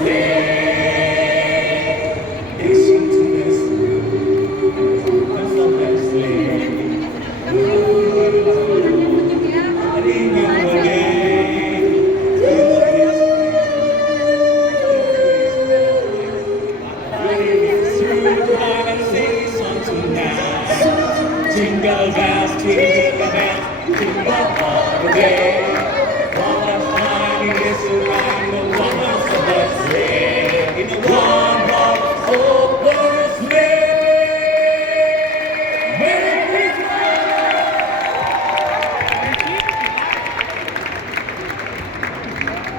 Listen to this, the best sleigh. Ring you again. Jingle bells, jingle bells, jingle all the way. What a fun it is to ride